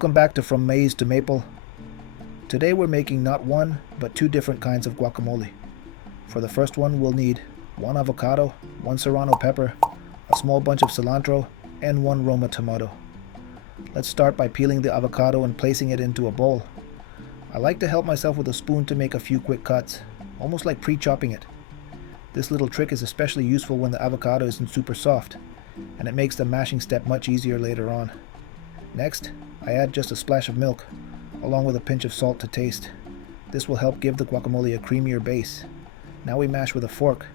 Welcome back to From Maize to Maple. Today we're making not one, but two different kinds of guacamole. For the first one we'll need 1 avocado, 1 serrano pepper, a small bunch of cilantro, and 1 Roma tomato. Let's start by peeling the avocado and placing it into a bowl. I like to help myself with a spoon to make a few quick cuts, almost like pre-chopping it. This little trick is especially useful when the avocado isn't super soft, and it makes the mashing step much easier later on. Next, I add just a splash of milk, along with a pinch of salt to taste. This will help give the guacamole a creamier base. Now we mash with a fork.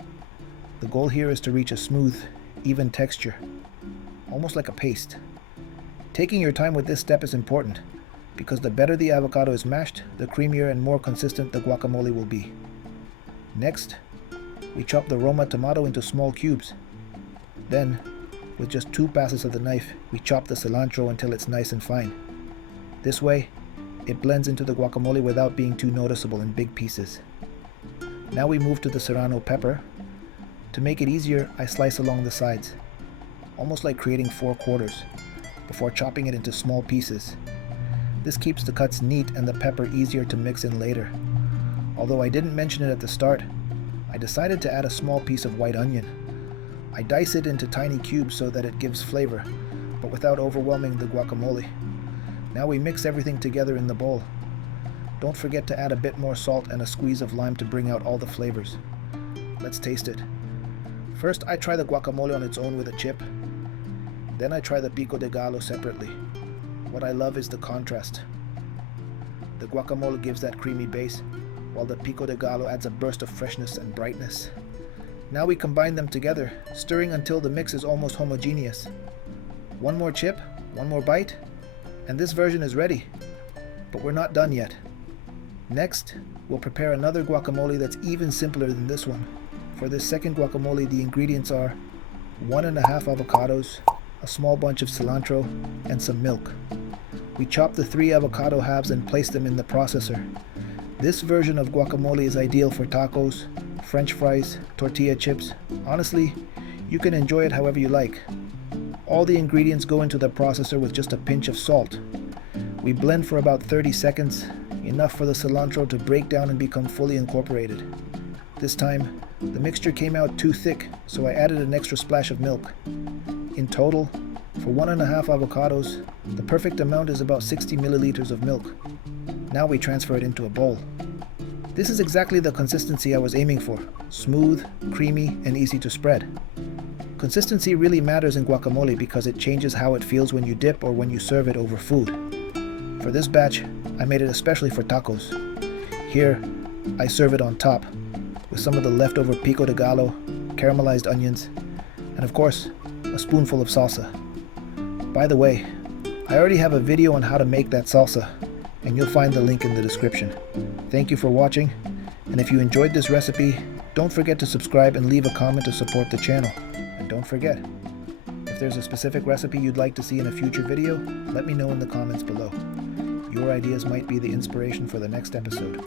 The goal here is to reach a smooth, even texture, almost like a paste. Taking your time with this step is important, because the better the avocado is mashed, the creamier and more consistent the guacamole will be. Next, we chop the Roma tomato into small cubes. Then, with just 2 passes of the knife, we chop the cilantro until it's nice and fine. This way, it blends into the guacamole without being too noticeable in big pieces. Now we move to the serrano pepper. To make it easier, I slice along the sides, almost like creating 4 quarters, before chopping it into small pieces. This keeps the cuts neat and the pepper easier to mix in later. Although I didn't mention it at the start, I decided to add a small piece of white onion. I dice it into tiny cubes so that it gives flavor, but without overwhelming the guacamole. Now we mix everything together in the bowl. Don't forget to add a bit more salt and a squeeze of lime to bring out all the flavors. Let's taste it. First, I try the guacamole on its own with a chip. Then I try the pico de gallo separately. What I love is the contrast. The guacamole gives that creamy base, while the pico de gallo adds a burst of freshness and brightness. Now we combine them together, stirring until the mix is almost homogeneous. One more chip, one more bite, and this version is ready. But we're not done yet. Next, we'll prepare another guacamole that's even simpler than this one. For this second guacamole, the ingredients are 1.5 avocados, a small bunch of cilantro, and some milk. We chop the 3 avocado halves and place them in the processor. This version of guacamole is ideal for tacos, French fries, tortilla chips. Honestly, you can enjoy it however you like. All the ingredients go into the processor with just a pinch of salt. We blend for about 30 seconds, enough for the cilantro to break down and become fully incorporated. This time, the mixture came out too thick, so I added an extra splash of milk. In total, for 1.5 avocados, the perfect amount is about 60 milliliters of milk. Now we transfer it into a bowl. This is exactly the consistency I was aiming for: smooth, creamy, and easy to spread. Consistency really matters in guacamole because it changes how it feels when you dip or when you serve it over food. For this batch, I made it especially for tacos. Here, I serve it on top, with some of the leftover pico de gallo, caramelized onions, and of course, a spoonful of salsa. By the way, I already have a video on how to make that salsa, and you'll find the link in the description. Thank you for watching, and if you enjoyed this recipe, don't forget to subscribe and leave a comment to support the channel. And don't forget, if there's a specific recipe you'd like to see in a future video, let me know in the comments below. Your ideas might be the inspiration for the next episode.